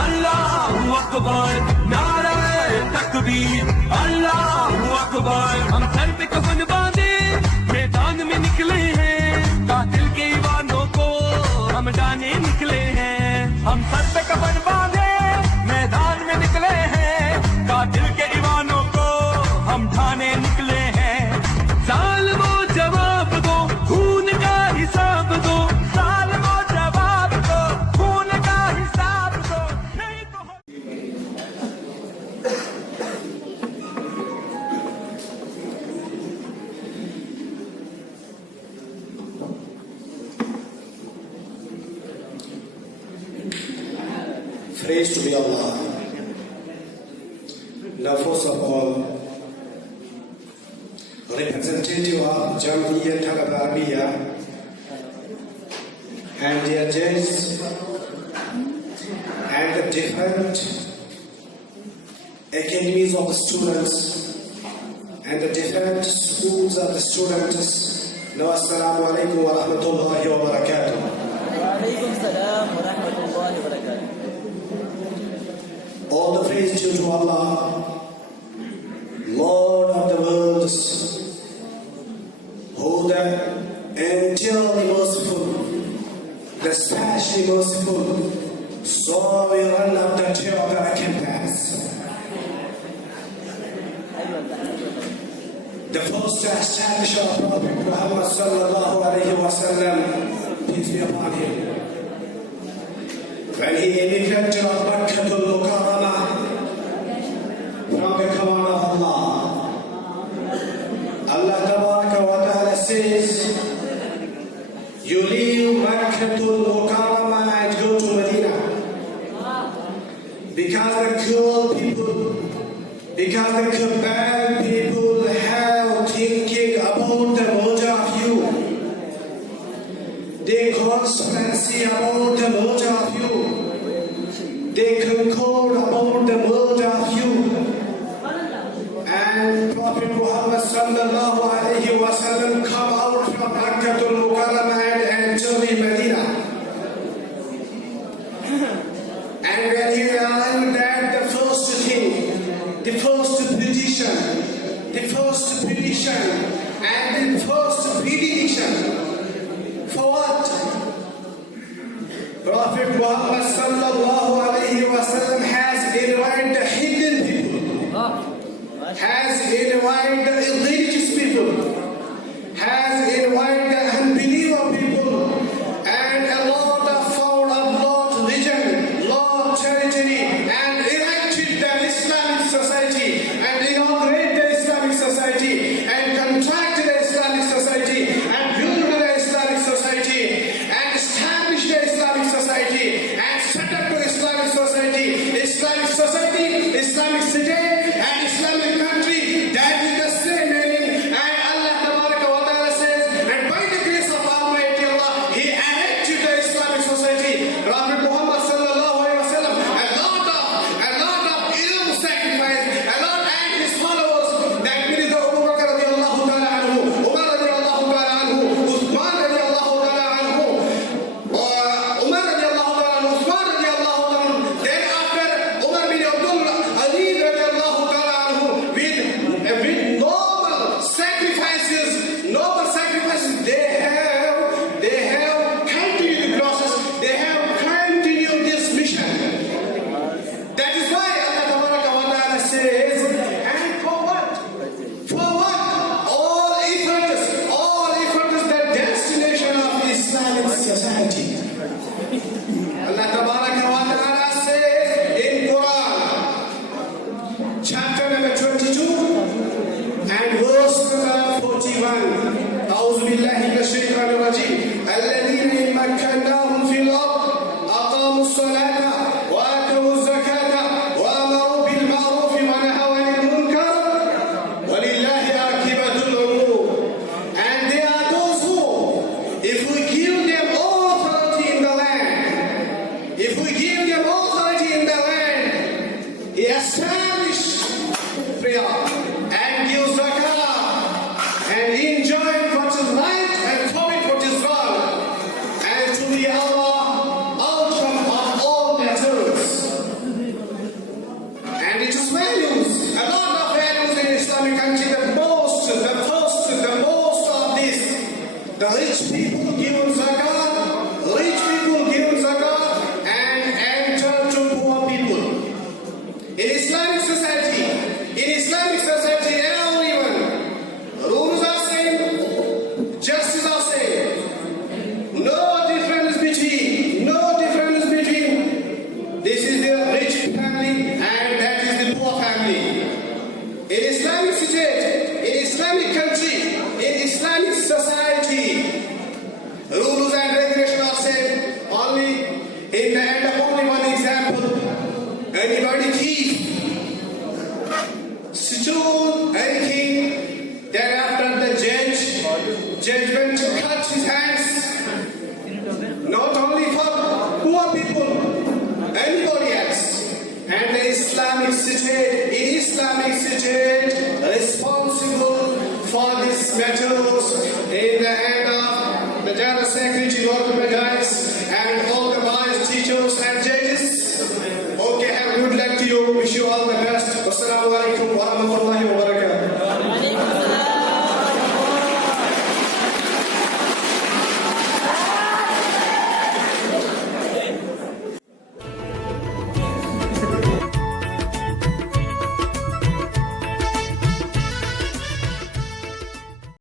Allahu Akbar, नारे तकबीर, Allahu Akbar। हम सर पे कफन बांधे मैदान में निकले हैं, कातिल के ईवानों को हम डाने निकले हैं। हम सर पे कफन बांधे मैदान में निकले हैं, कातिल के ईवानों को हम ढाने निकले हैं। जालिमो जवाब दो, खून का हिसाब दो, जालिमो जवाब दो, खून का हिसाब दो, नहीं तो Praise to be Allah, now first of all, representative of Jam'iyyat al-Arabiya and their judges and the different academies of the students and the different schools of the students. Now, assalamu alaikum wa rahmatullahi wa barakatuh. Wa alaikum salam wa rahmatullahi wa barakatuh. All the praise due to Allah, Lord of the worlds, who the entirely merciful, the especially merciful, sovereign of the theocratic path. The first establisher of Prophet Muhammad sallallahu alayhi wa sallam, peace be upon him. When he immigrated to Makkah al-Mukarramah from the command of Allah, Allah Tabaraka wa Ta'ala says, you leave Makkah al-Mukarramah and go to Medina. Because the cool people, because the Kabal people have thinking about the merger of you. They conspiracy about the merger of you. They concord about the merger of you. And Prophet Muhammad sallallahu alayhi wa sallam come out from Makkah al-Mukarramah and enter Medina. And when he arrived at the first thing, the first petition, and the first prediction, for what? Prophet Muhammad sallallahu alayhi wa sallam has invited the hidden people, has invited the religious people, has invited the unbeliever people, and a lot of found of Lord religion, Lord territory, and erected the Islamic society, and inaugurated the Islamic society, and contracted the Islamic society, and built the Islamic society, and established the Islamic society, and set up the Islamic society, Islamic city, and Islamic country. That is the same name. And Allah Tabaraka wa Ta'ala says, and by the grace of Almighty Allah, He erected the Islamic society. Prophet Muhammad sallallahu alaihi wasallam, a lot of ill sacrifice, a lot and his followers. That means the Abu Bakr radiallahu ta'ala anhu, Umar radiallahu ta'ala anhu, Uthman radiallahu ta'ala anhu, Umar radiallahu ta'ala anhu, Uthman radiallahu ta'ala anhu. Then after Umar bin Abdul Ali radiallahu ta'ala anhu, with noble sacrifices, they have continued the process, they have continued this mission. That is why Allah Tabaraka wa Ta'ala says, and for what? For what? All efforts, the destination of Islamic society. Allah Tabaraka wa Ta'ala says in Quran, chapter number 22 and verse number 41. أعوذ بالله من الشيطان الرجيم. الذين إن مكناهم في الأرض أقاموا الصلاة وآتوا الزكاة وأمروا بالمعروف ونهوا عن المنكر ولله عاقبة الأمور. And they are those who, if we give them authority in the land, He established prayer and gives zakah and enjoy what is right and forbid what is wrong, and to be Allah outcome of all In the end of only one example, anybody thief, stone anything, then after the judgment to cut his hands, not only for poor people, anybody else. And the Islamic state, in Islamic state,